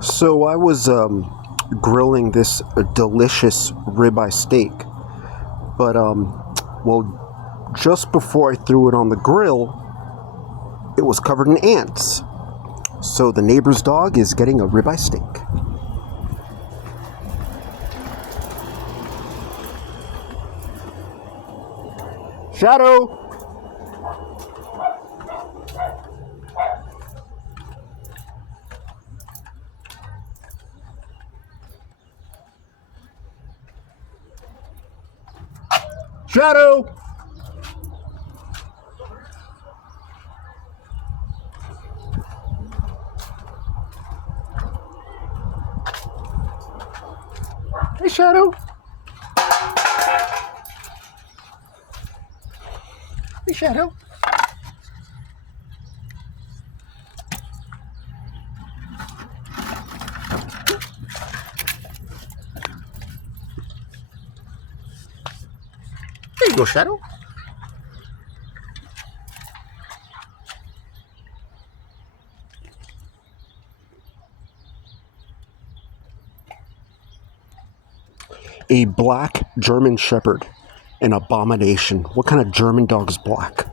So I was grilling this delicious ribeye steak, but just before I threw it on the grill, it was covered in ants. So the neighbor's dog is getting a ribeye steak. Shadow! Shadow! Hey, Shadow! Hey, Shadow! There you go, Shadow. A black German Shepherd. An abomination. What kind of German dog is black?